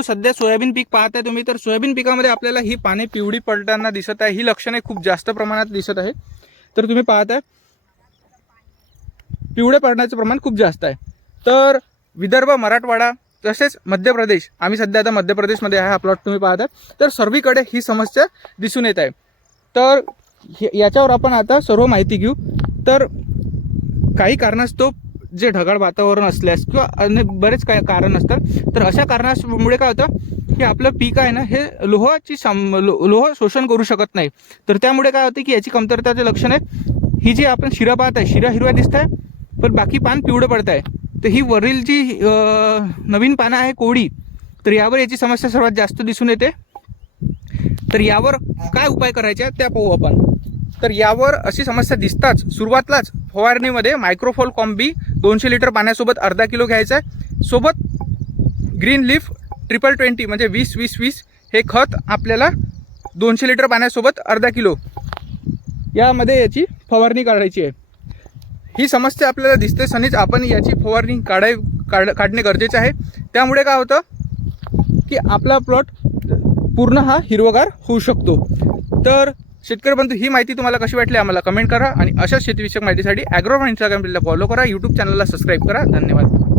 सध्या सोयाबीन पीक पाहत आहे तुम्ही तर सोयाबीन पिकामध्ये आपल्याला ही पाने पिवळी पडताना दिसत आहे. ही लक्षणे खूप जास्त प्रमाणात दिसत आहे तर तुम्ही पाहताय पिवळे पडण्याचं प्रमाण खूप जास्त आहे. तर विदर्भ मराठवाडा तसेच मध्य प्रदेश आम्ही सध्या आता मध्य प्रदेशमध्ये आहे हा प्लॉट तुम्ही पाहता तर सर्वीकडे ही समस्या दिसून येत आहे. तर हे- याच्यावर आपण आता सर्व माहिती घेऊ. तर काही कारणास्तव जे ढगाळ वातावरण असल्यास किंवा अनेक बरेच काय कारण असतात तर अशा कारणामुळे काय होतं की आपलं पीक आहे ना हे लोहाची सम लो लोह शोषण करू शकत नाही. तर त्यामुळे काय होतं की याची कमतरताचे लक्षण आहे ही जी आपण शिरा पाहत आहे शिरा हिरव्या दिसत आहे पण बाकी पान पिवळं पडत आहे. तर ही वरील जी नवीन पानं आहे कोळी तर यावर याची समस्या सर्वात जास्त दिसून येते. तर यावर काय उपाय करायचा त्या पाहू आपण. तर यावर अशी समस्या दिसताच सुरुवातलाच फवारणीमध्ये मायक्रोफॉल कॉम्बी दोनशे लिटर पाण्यासोबत अर्धा किलो घ्यायचा आहे. सोबत ग्रीन लीफ ट्रिपल ट्वेंटी म्हणजे वीस वीस वीस हे खत आपल्याला दोनशे लिटर पाण्यासोबत अर्धा किलो यामध्ये याची फवारणी काढायची आहे. ही समस्या आपल्याला दिसते सनीच आपण याची फवारणी काढाय काढ काढणे गरजेचे आहे. त्यामुळे काय होतं की आपला प्लॉट पूर्ण हा हिरवगार होऊ शकतो. तर शेतकरी बंधू ही माहिती तुम्हाला कशी वाटली आम्हाला कमेंट करा आणि अशाच शेतीविषयक माहितीसाठी ॲग्रो इंस्टाग्राम फॉलो करा यूट्यूब चॅनलला सबस्क्राईब करा. धन्यवाद.